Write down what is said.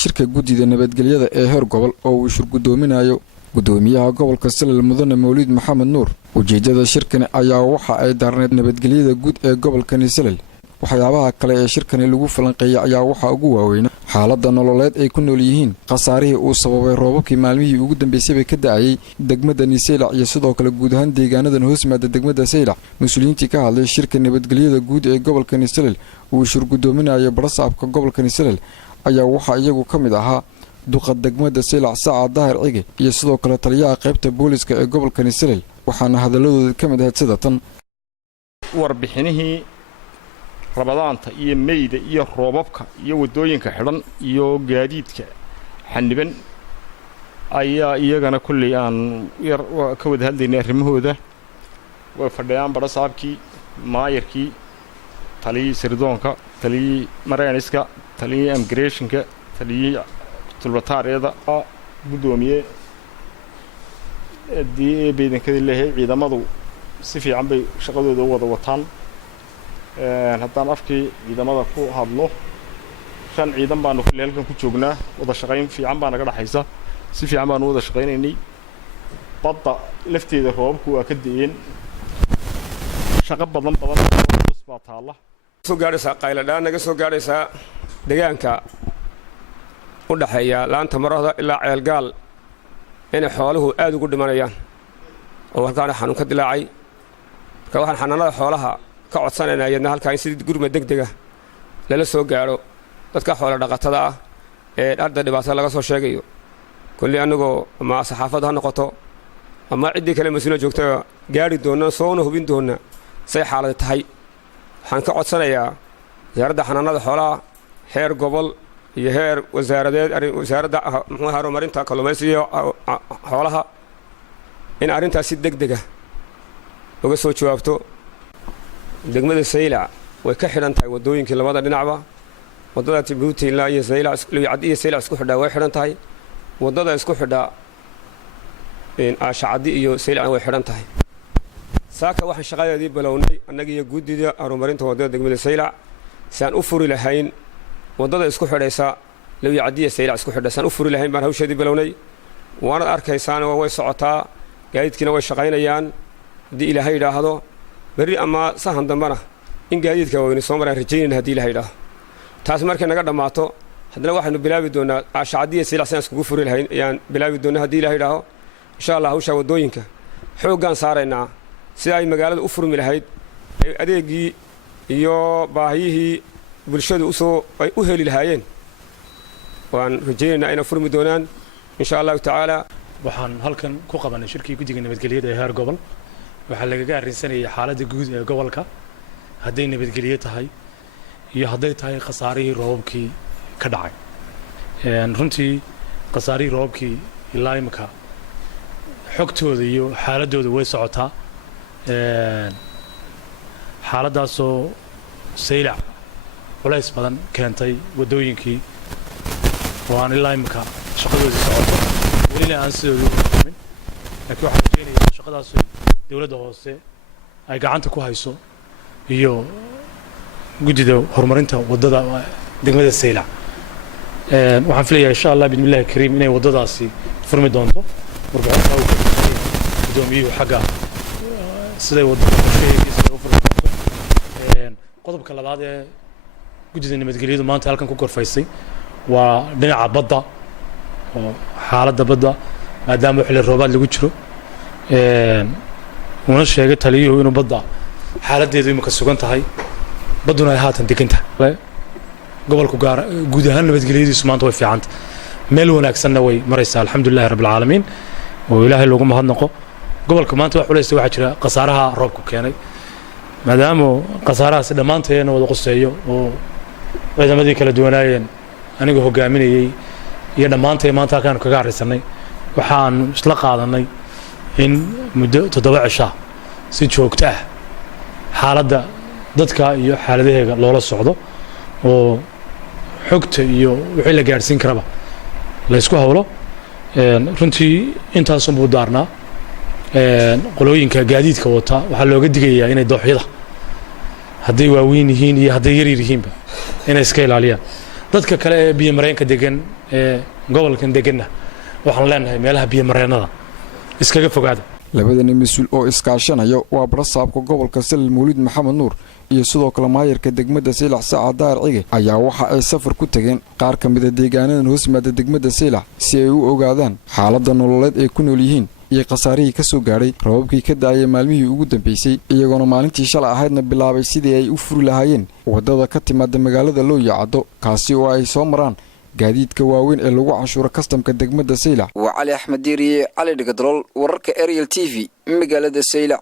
shirka guddida nabadgelyada ee heer gobol oo uu shir gudoominayo gudoomiyaha gobolka Salal Mudane Mawlid Maxamed Nuur. Ujeedada shirkan ayaa waxa ay daarneed nabadgelyada guud ee gobolka Salal. waxyaabaha kale ee shirkani lagu falanqeeyay ayaa waxa ugu waaweyn xaaladda nololeed ay ku nool yihiin qasaarihii uu sababay roobabkii maalmihii ugu dambeysay ka dhacay degmada Saylac iyo sidoo kale guud ahaan deegaanadan hoos yimaada degmada Saylac. Mas'uuliyiintii ka hadlay shirka nabadgelyada guud ee gobolka Salal uu shir gudoominayo barasaabka gobolka Salal ayaa waxa iyagu kamid ahaa duqa degmada Saylac Saacad Daahir Cige iyo sidoo kale taliyaha qaybta booliska ee gobolka Salal. waxaana hadaladooda kamid ahayd sidatan warbixinihii rabadaanta iyo meeyda iyo roobabka iyo wadooyinka xiran iyo gaadiidka xaniban ayaa iyagana kulli aan yar ka wada hadlaynay arrimahooda. way fadhiyaan barasaabkii maayarkii taliyii sirdoonka taliyii marayniska taliyii immigrationka taliyii tulbataareeda gudoomiye beedankada leeyahay ciidamadu si fiican bay shaqadooda wada wataan. haddaan afkii ciidamada ku hadlo 5 ciidan baanu kulli halkan ku joognaa wada shaqayn fiican baa naga dhaxaysa si fiican baanu wada shaqaynaynay. badda lafteeda roobku waa ka deeyeen shaqo badan baa taala soo gaaraysa qayladaan naga soo gaaraysa deegaanka u dhaxeeya laanta marada ilaa ceelgaal in xooluhu aad ugu dhimanayaan oo halkaan xanuun ka dilaacay ka waxaan xanaanada xoolaha ka codsanayna halkaan sidii gurma degdega lala soo gaaro dadka xoolo dhaqatada ah ee arda dhibaatada laga soo sheegayo kulli anagoo ma saxaafad ha noqoto ama cidii kale mas'uul joogta gaari doona soo hubin doona say xaalad tahay. waxaan ka codsanayaa wasaaradda xanaanada xoolaha heer gobol iyo heer wasaaradda horumarinta kalluumaysiga xoolaha in arrintaas si degdeg ah uga soo jawaabto. degmada Saylac way ka xiran tahay wadooyinkii labada dhinacba. wadada Djibouti ilaa iyo Saylac isku xidha way xiran tahay. wadada isku xidha Ashacadi iyo Saylac way xiran tahay. saaka waxaan shaqadeedii bilownay annaga iyo guddida horumarinta wadada degmada Saylac saan u furi lahayn wadada isku xidhaysa Lawicadiya Saylac isku xidha saan u furi lahayn baan hawsheedii bilownay. waana arkaysaan way socotaa gaadiidkina way shaqaynayaan hadii Ilaahay yiraahdo bari ama sahan dambana in gaadiidka waynu soo maraan rajaynayna hadii Ilaahay yiraahdo. taas markay naga dhamaato haddana waxaanu bilaabi doonaa Ashacadiya Saylac saan isku furi lahayn ayaan bilaabi doonaa hadii Ilaahay yiraahdo. insha Allah hawsha wadooyinka xoogan saaraynaa si ay magaalada u furmi lahayd adeegii iyo baahiyihii bulshadu ay u heli lahaayeen waan rajaynaynaa inay furmi doonaan insha Allah taala. waxaan halkan ku qabanay shirkii guddiga nabadgelyada ee heer gobol. waxaa lagaga arrinsanayay xaaladda guud ee gobolka hadday nabadgelyo tahay iyo hadday tahay khasaarihii roobabkii ka dhacay. runtii khasaarihii roobabkii ilaa imika xogtooda iyo xaaladooda way socotaa. xaaladaasoo Saylac culays badan keentay wadooyinkii oo aan ilaa imika shaqadooda socoto weli aan sidooda u fahmin. laakiin waxaan rajaynayaa shaqadaas dawladda hoose ay gacanta ku hayso iyo guddida horumarinta wadada degmada Saylac. waxaan filayaa insha Allah bismillaah kariim inay wadadaasi furmi doonto. warbixinta uu gudoomiyuhu xagga siday wadada u furmi doonto. qodobka labaad ee guddida nabadgelyadu maanta halkan ku gorfaysay waa dhinaca badda oo xaaladda badda maadaama xilli roobaad lagu jiro. una sheegay taliyuhu inuu badda xaaladdeedu imika sugan tahay badduna ay haatan degan tahay. gobolku guud ahaan nabadgelyadiisu maanta way fiicanta meel wanaagsanna way maraysaa alxamdulillahi rabbil caalamiin oo ilaahay loogu mahadnaqo. gobolka maanta wax culaysta waxaa jira khasaaraha roobku keenay maadaama khasaarahaasi dhammaanteena wada quseeyo oo ciidamadii kala duwanaayeen aniga hogaaminayay iyo dhammaantay maanta halkaan kaga haraysanay waxaan isla qaadanay in muddo 7 cisho si joogto ah xaaladda dadka iyo xaaladaheega loola socdo oo xogta iyo wixii la gaarsiin karaba la isku hawlo. runtii intaas u daarnaa qolooyinka gaadiidka wata waxaa looga digayaa inay dooxyada hadday waaweyn yihiin iyo hadday yar yihiinba inay iska ilaaliyaan. dadka kale ee biyo mareenka degan ee gobolkan deganna waxaan leenahay meelaha biyo mareennada iskaga fogaada. labadani mas'uul oo iskaashanaya waa barasaabka gobolka Salal Mawlid Maxamed Nuur iyo sidoo kale maayirka degmada Saylac Saacad Daar Cige ayaa waxa ay safar ku tageen qaar ka mid ah deegaanada hoos yimaada degmada Saylac si ay u ogaadaan xaaladda nololeed ay ku nool yihiin iyo qasaarihii ka soo gaaray roobabkii ka da'ay maalmihii ugu dambeysay iyagoona maalintii shalay ahaydna bilaabay sidii ay u furi lahaayeen wadada ka timaada magaalada Looyacado kaasi oo ay soo maraan gaadiidka waaweyn ee lagu canshuuro kastamka degmada Saylac. waa Cali Axmed Diiriye Cali Dhigadrool wararka Ariel TV magaalada Saylac.